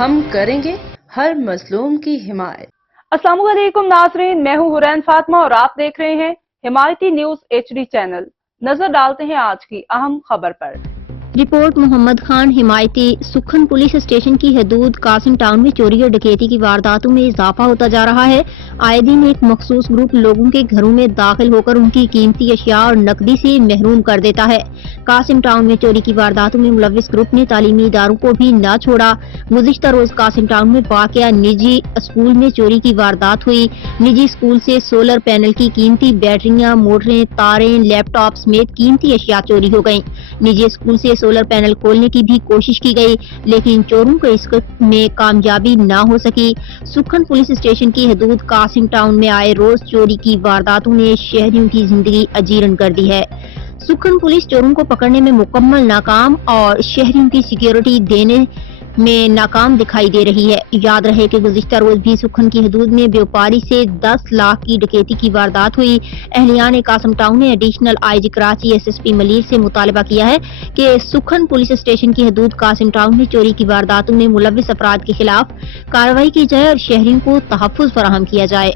ہم کریں گے ہر مظلوم کی حمایت۔ السلام علیکم ناظرین، میں ہوں حرین فاطمہ اور آپ دیکھ رہے ہیں حمایتی نیوز HD چینل۔ نظر ڈالتے ہیں آج کی اہم خبر پر۔ Report Muhammad Khan حمایتی۔ سکھن police station کی حدود قاسم ٹاؤن میں چوری اور ڈکیتی کی وارداتوں میں اضافہ ہوتا جا رہا ہے۔ آئے دن ایک مخصوص گروپ لوگوں کے گھروں میں داخل ہو کر ان کی قیمتی اشیاء اور نقدی سے محروم کر دیتا ہے۔ قاسم ٹاؤن میں چوری کی وارداتوں میں ملوث گروپ نے تعلیمی اداروں کو بھی نہ چھوڑا۔ گزشتہ روز قاسم ٹاؤن میں واقع نجی اسکول میں چوری کی واردات ہوئی۔ نجی اسکول سے سولر پینل کی قیمتی بیٹریاں، موٹریں، تاریں، لیپ ٹاپ سمیت قیمتی اشیاء چوری ہو گئیں۔ نجی اسکول سے سولر پینل کھولنے کی بھی کوشش کی گئی لیکن چوروں کو اس میں کامیابی نہ ہو سکی۔ سکھن پولیس اسٹیشن کی حدود قاسم ٹاؤن میں آئے روز چوری کی وارداتوں نے شہریوں کی زندگی اجیرن کر دی ہے۔ سکھن پولیس چوروں کو پکڑنے میں مکمل ناکام اور شہریوں کی سیکیورٹی دینے میں ناکام دکھائی دے رہی ہے۔ یاد رہے کہ گزشتہ روز بھی سکھن کی حدود میں بیوپاری سے 10 لاکھ کی ڈکیتی کی واردات ہوئی۔ اہلیان قاسم ٹاؤن نے additional IG Karachi SSP Malir سے مطالبہ کیا ہے کہ سکھن پولیس اسٹیشن کی حدود قاسم ٹاؤن میں چوری کی وارداتوں میں ملوث افراد کے خلاف کارروائی کی جائے اور شہریوں کو تحفظ فراہم کیا جائے۔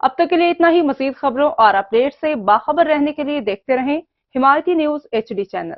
اب تک کے لیے اتنا ہی۔ مزید خبروں اور اپڈیٹ سے باخبر رہنے کے لیے دیکھتے رہیں حمایتی نیوز HD چینل۔